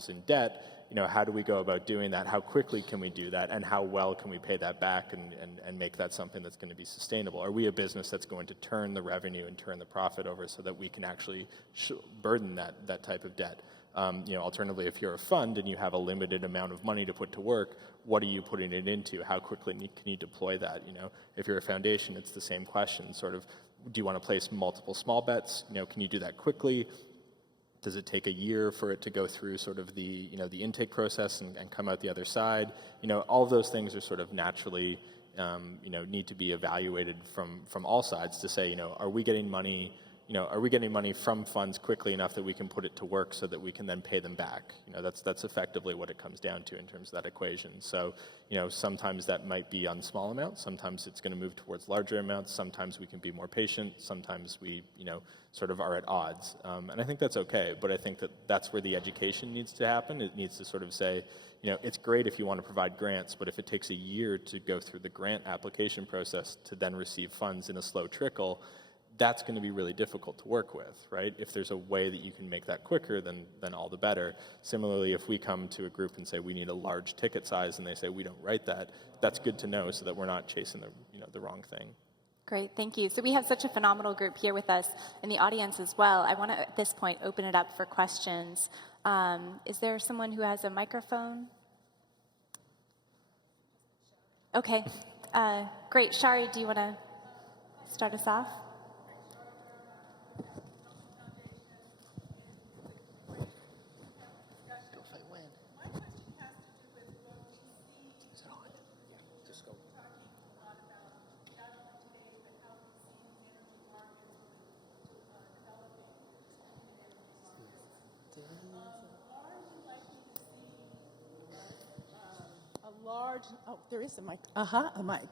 in debt, how do we go about doing that? How quickly can we do that? And how well can we pay that back and make that something that's going to be sustainable? Are we a business that's going to turn the revenue and turn the profit over so that we can actually burden that type of debt? Alternatively, if you're a fund and you have a limited amount of money to put to work, what are you putting it into? How quickly can you deploy that? If you're a foundation, it's the same question. Sort of, do you want to place multiple small bets? Can you do that quickly? Does it take a year for it to go through sort of the intake process and come out the other side? All of those things are sort of naturally, need to be evaluated from all sides to say, are we getting money are we getting money from funds quickly enough that we can put it to work so that we can then pay them back? That's effectively what it comes down to in terms of that equation. So, sometimes that might be on small amounts. Sometimes it's going to move towards larger amounts. Sometimes we can be more patient. Sometimes we, sort of are at odds. And I think that's okay. But I think that that's where the education needs to happen. It needs to sort of say, it's great if you want to provide grants, but if it takes a year to go through the grant application process to then receive funds in a slow trickle, that's going to be really difficult to work with, right? If there's a way that you can make that quicker, then all the better. Similarly, if we come to a group and say we need a large ticket size and they say we don't write that, that's good to know so that we're not chasing the wrong thing. Great, thank you. So we have such a phenomenal group here with us in the audience as well. I want to, at this point, open it up for questions. Is there someone who has a microphone? Okay, great. Shari, do you want to start us off? Oh, there is a mic. A mic.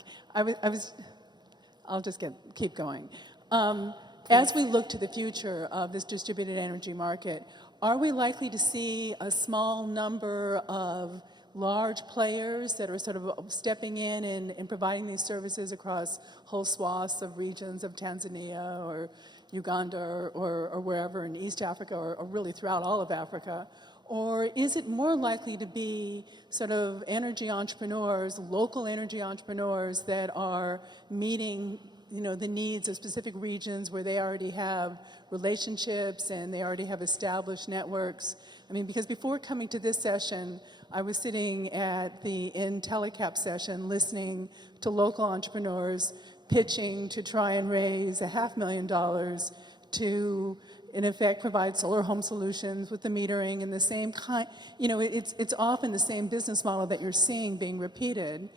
I'll just keep going. As we look to the future of this distributed energy market, are we likely to see a small number of large players that are sort of stepping in and providing these services across whole swaths of regions of Tanzania or Uganda or wherever in East Africa or really throughout all of Africa? Or is it more likely to be sort of energy entrepreneurs, local energy entrepreneurs that are meeting, the needs of specific regions where they already have relationships and they already have established networks? I mean, because before coming to this session, I was sitting at the IntelliCap session listening to local entrepreneurs pitching to try and raise $500,000 to, in effect, provide solar home solutions with the metering and the same kind. It's often the same business model that you're seeing being repeated.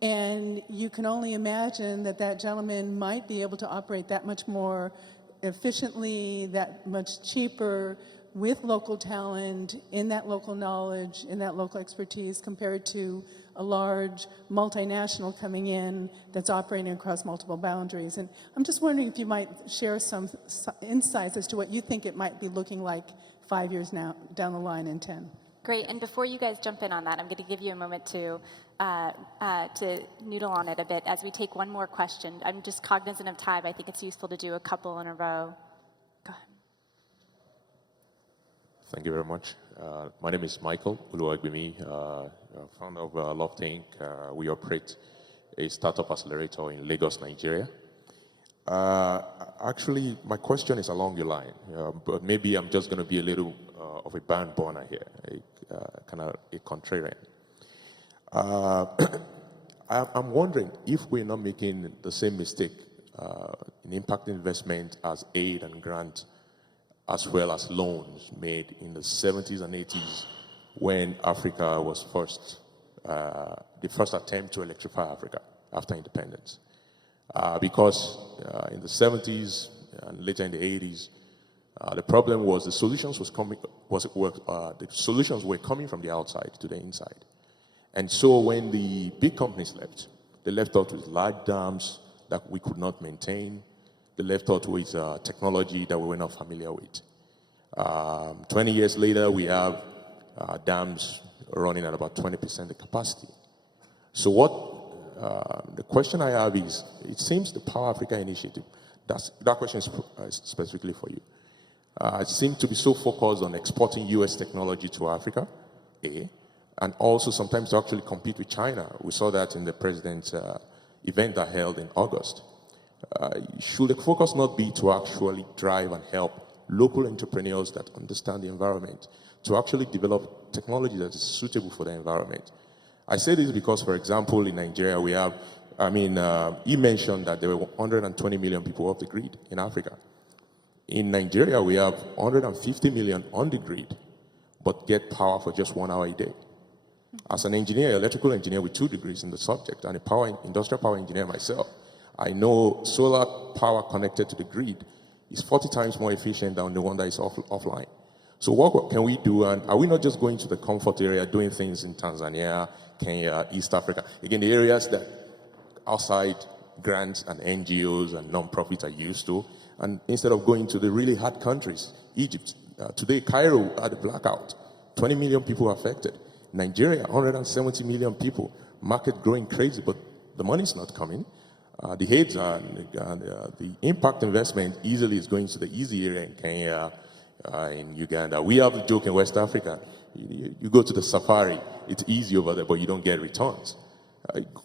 And you can only imagine that gentleman might be able to operate that much more efficiently, that much cheaper, with local talent, in that local knowledge, in that local expertise, compared to a large multinational coming in that's operating across multiple boundaries. And I'm just wondering if you might share some insights as to what you think it might be looking like 5 years now down the line in 10. Great, and before you guys jump in on that, I'm going to give you a moment to noodle on it a bit as we take one more question. I'm just cognizant of time. I think it's useful to do a couple in a row. Go ahead. Thank you very much. My name is Michael Uluwagbemi, founder of Love Think. We operate a startup accelerator in Lagos, Nigeria. Actually, my question is along your line, but maybe I'm just going to be a little of a barn burner here, kind of a contrarian. I'm wondering if we're not making the same mistake in impact investment as aid and grant, as well as loans made in the 70s and 80s when Africa was the first attempt to electrify Africa after independence. Because in the 70s and later in the 80s, the problem was the solutions were coming from the outside to the inside. And so when the big companies left, they left out with large dams that we could not maintain. They left out with technology that we were not familiar with. 20 years later, we have dams running at about 20% the capacity. So the question I have is, it seems the Power Africa initiative, that question is specifically for you. It seems to be so focused on exporting US technology to Africa, and also sometimes to actually compete with China. We saw that in the president's event that held in August. Should the focus not be to actually drive and help local entrepreneurs that understand the environment to actually develop technology that is suitable for the environment? I say this because, for example, in Nigeria, we have, he mentioned that there were 120 million people off the grid in Africa. In Nigeria, we have 150 million on the grid, but get power for just 1 hour a day. As an engineer, electrical engineer with 2 degrees in the subject, and a industrial power engineer myself, I know solar power connected to the grid is 40 times more efficient than the one that is offline. So what can we do? And are we not just going to the comfort area, doing things in Tanzania, Kenya, East Africa? Again, the areas that outside grants and NGOs and non-profits are used to. And instead of going to the really hard countries, Egypt, today Cairo had a blackout, 20 million people affected. Nigeria, 170 million people, market growing crazy, but the money's not coming. The heads and the impact investment easily is going to the easy area in Kenya, in Uganda. We have a joke in West Africa. You go to the safari, it's easy over there, but you don't get returns.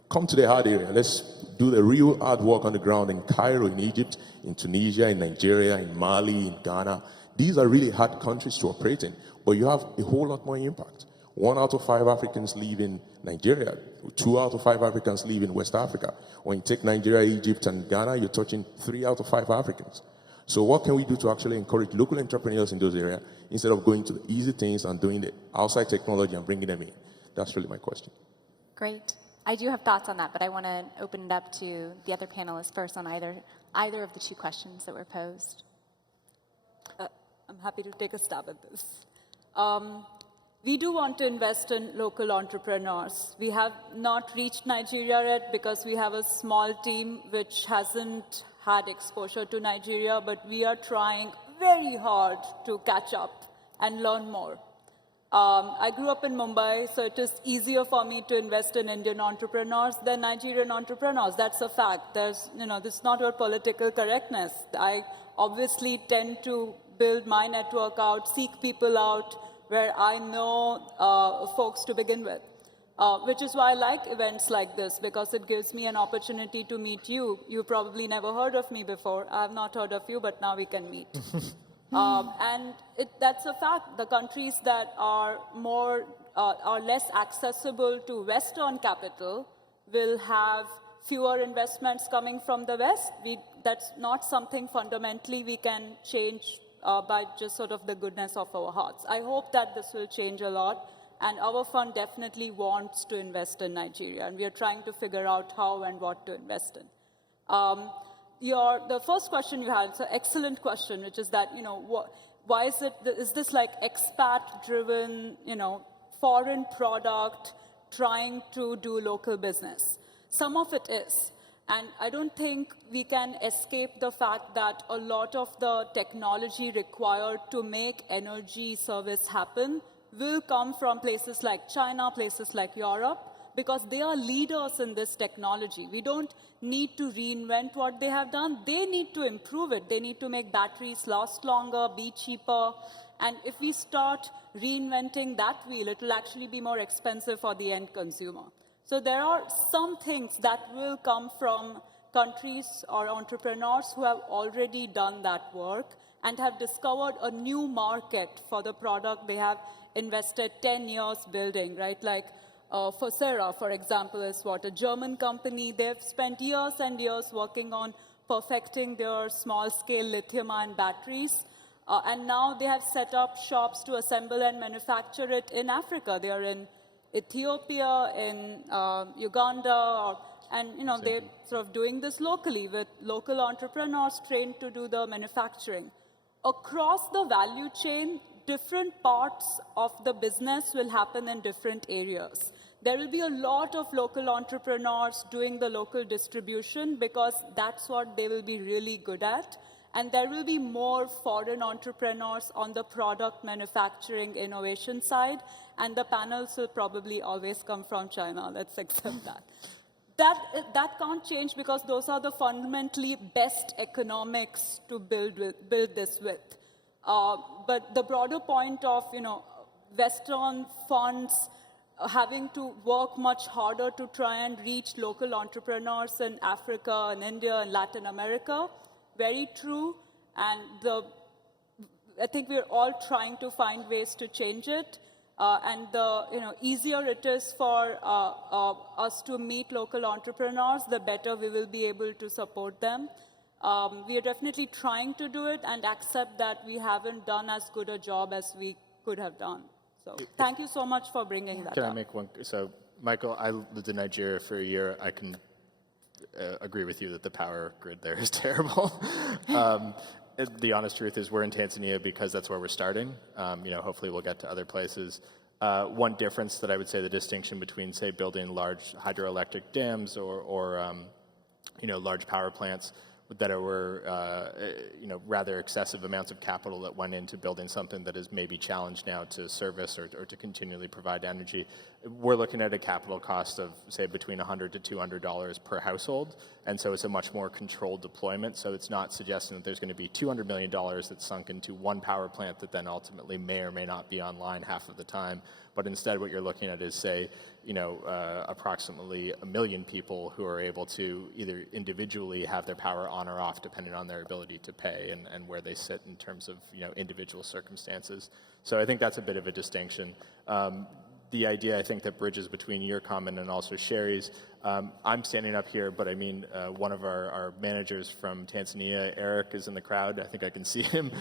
Come to the hard area. Let's do the real hard work on the ground in Cairo, in Egypt, in Tunisia, in Nigeria, in Mali, in Ghana. These are really hard countries to operate in, but you have a whole lot more impact. 1 out of 5 Africans live in Nigeria. 2 out of 5 Africans live in West Africa. When you take Nigeria, Egypt, and Ghana, you're touching 3 out of 5 Africans. So what can we do to actually encourage local entrepreneurs in those areas instead of going to the easy things and doing the outside technology and bringing them in? That's really my question. Great. I do have thoughts on that, but I want to open it up to the other panelists first on either of the 2 questions that were posed. I'm happy to take a stab at this. We do want to invest in local entrepreneurs. We have not reached Nigeria yet because we have a small team which hasn't had exposure to Nigeria, but we are trying very hard to catch up and learn more. I grew up in Mumbai, so it is easier for me to invest in Indian entrepreneurs than Nigerian entrepreneurs. That's a fact. This is not about political correctness. I obviously tend to build my network out, seek people out where I know folks to begin with, which is why I like events like this, because it gives me an opportunity to meet you. You probably never heard of me before. I have not heard of you, but now we can meet. And that's a fact. The countries that are less accessible to Western capital will have fewer investments coming from the West. That's not something fundamentally we can change by just sort of the goodness of our hearts. I hope that this will change a lot, and our fund definitely wants to invest in Nigeria, and we are trying to figure out how and what to invest in. The first question you had, it's an excellent question, which is that, why is this like expat-driven, foreign product trying to do local business? Some of it is. And I don't think we can escape the fact that a lot of the technology required to make energy service happen will come from places like China, places like Europe, because they are leaders in this technology. We don't need to reinvent what they have done. They need to improve it. They need to make batteries last longer, be cheaper. And if we start reinventing that wheel, it will actually be more expensive for the end consumer. So there are some things that will come from countries or entrepreneurs who have already done that work and have discovered a new market for the product they have invested 10 years building, right? Like Fosera, for example, is a German company. They've spent years and years working on perfecting their small-scale lithium-ion batteries. And now they have set up shops to assemble and manufacture it in Africa. They are in Ethiopia, in Uganda, and they're sort of doing this locally with local entrepreneurs trained to do the manufacturing. Across the value chain, different parts of the business will happen in different areas. There will be a lot of local entrepreneurs doing the local distribution because that's what they will be really good at. And there will be more foreign entrepreneurs on the product manufacturing innovation side. And the panels will probably always come from China. Let's accept that. That can't change because those are the fundamentally best economics to build this with. But the broader point of Western funds having to work much harder to try and reach local entrepreneurs in Africa and India and Latin America, very true. And I think we're all trying to find ways to change it. And the easier it is for us to meet local entrepreneurs, the better we will be able to support them. We are definitely trying to do it and accept that we haven't done as good a job as we could have done. So thank you so much for bringing that up. Can I make one? So, Michael, I lived in Nigeria for a year. I can agree with you that the power grid there is terrible. The honest truth is we're in Tanzania because that's where we're starting. Hopefully we'll get to other places. One difference that I would say the distinction between, say, building large hydroelectric dams or large power plants that were, rather excessive amounts of capital that went into building something that is maybe challenged now to service or to continually provide energy. We're looking at a capital cost of, say, between $100 to $200 per household, and so it's a much more controlled deployment. So it's not suggesting that there's going to be $200 million that's sunk into one power plant that then ultimately may or may not be online half of the time. But instead, what you're looking at is, say, approximately 1 million people who are able to either individually have their power on or off, depending on their ability to pay and where they sit in terms of individual circumstances. So I think that's a bit of a distinction. The idea, I think, that bridges between your comment and also Sherry's, I'm standing up here, but I mean, one of our managers from Tanzania, Eric, is in the crowd. I think I can see him.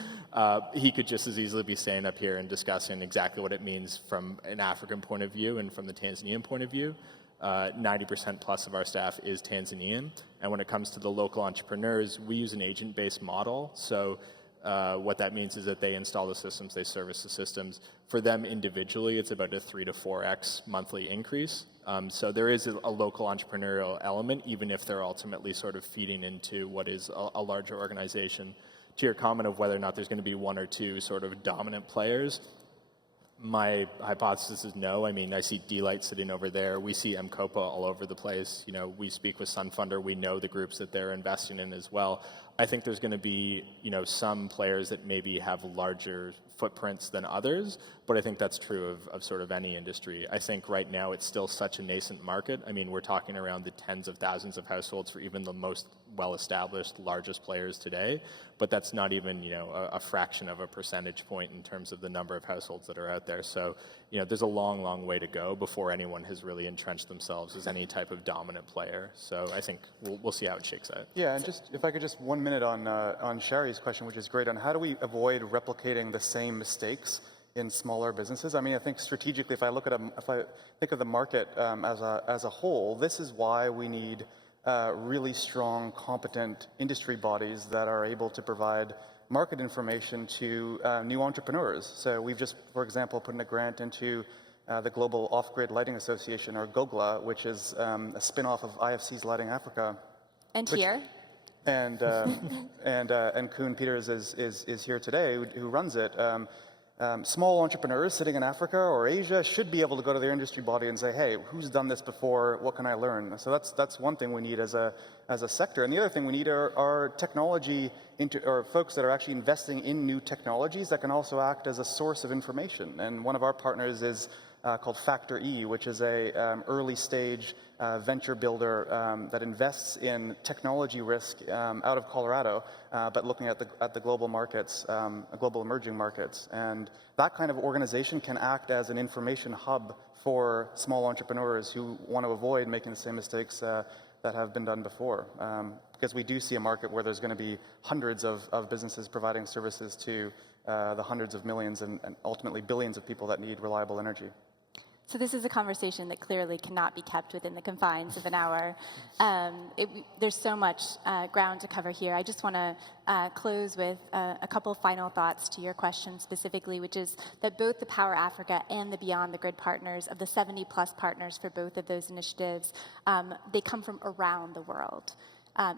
He could just as easily be standing up here and discussing exactly what it means from an African point of view and from the Tanzanian point of view. 90% plus of our staff is Tanzanian. And when it comes to the local entrepreneurs, we use an agent-based model. So what that means is that they install the systems, they service the systems. For them individually, it's about a 3 to 4x monthly increase. So there is a local entrepreneurial element, even if they're ultimately sort of feeding into what is a larger organization. To your comment of whether or not there's going to be one or two sort of dominant players, my hypothesis is no. I mean, I see D-Light sitting over there. We see M-Copa all over the place. We speak with Sunfunder. We know the groups that they're investing in as well. I think there's going to be, some players that maybe have larger footprints than others, but I think that's true of sort of any industry. I think right now it's still such a nascent market. I mean, we're talking around the tens of thousands of households for even the most well-established, largest players today, but that's not even, a fraction of a percentage point in terms of the number of households that are out there. So, there's a long, long way to go before anyone has really entrenched themselves as any type of dominant player. So I think we'll see how it shakes out. Yeah, and if I could just 1 minute on Sherry's question, which is great, on how do we avoid replicating the same mistakes in smaller businesses? I mean, I think strategically, if I think of the market as a whole, this is why we need really strong, competent industry bodies that are able to provide market information to new entrepreneurs. So we've just, for example, put in a grant into the Global Off-Grid Lighting Association, or GOGLA, which is a spin-off of IFC's Lighting Africa. And here. And Koen Peters is here today, who runs it. Small entrepreneurs sitting in Africa or Asia should be able to go to their industry body and say, hey, who's done this before? What can I learn? So that's one thing we need as a sector. And the other thing we need are technology or folks that are actually investing in new technologies that can also act as a source of information. And one of our partners is called Factor E, which is a early stage venture builder that invests in technology risk out of Colorado, but looking at the global markets, global emerging markets. And that kind of organization can act as an information hub for small entrepreneurs who want to avoid making the same mistakes that have been done before. Because we do see a market where there's going to be hundreds of businesses providing services to the hundreds of millions and ultimately billions of people that need reliable energy. So this is a conversation that clearly cannot be kept within the confines of an hour. There's so much ground to cover here. I just want to close with a couple final thoughts to your question specifically, which is that both the Power Africa and the Beyond the Grid partners, of the 70-plus partners for both of those initiatives, they come from around the world.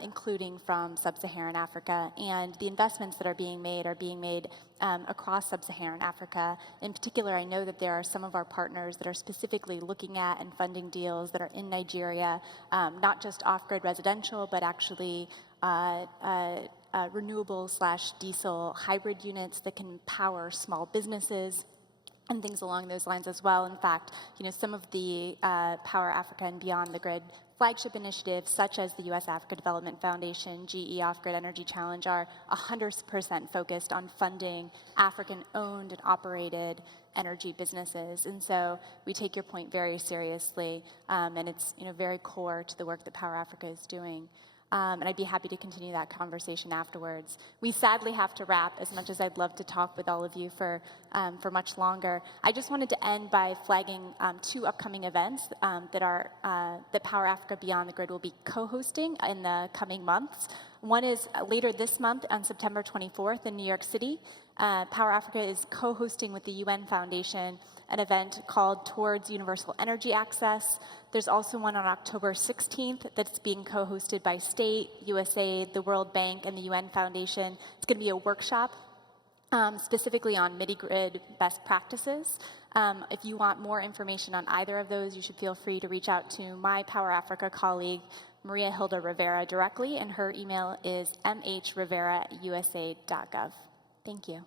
Including from sub-Saharan Africa. And the investments that are being made across sub-Saharan Africa. In particular, I know that there are some of our partners that are specifically looking at and funding deals that are in Nigeria, not just off-grid residential, but actually renewable/diesel hybrid units that can power small businesses and things along those lines as well. In fact, some of the Power Africa and Beyond the Grid flagship initiatives, such as the U.S. Africa Development Foundation, GE Off-Grid Energy Challenge, are 100% focused on funding African-owned and operated energy businesses. And so we take your point very seriously, and it's very core to the work that Power Africa is doing. And I'd be happy to continue that conversation afterwards. We sadly have to wrap, as much as I'd love to talk with all of you for much longer. I just wanted to end by flagging two upcoming events that Power Africa Beyond the Grid will be co-hosting in the coming months. One is later this month on September 24th in New York City. Power Africa is co-hosting with the UN Foundation an event called Towards Universal Energy Access. There's also one on October 16th that's being co-hosted by State, USAID, the World Bank, and the UN Foundation. It's going to be a workshop specifically on mini-grid best practices. If you want more information on either of those, you should feel free to reach out to my Power Africa colleague, Maria Hilda Rivera, directly, and her email is mhrivera@usaid.gov. Thank you.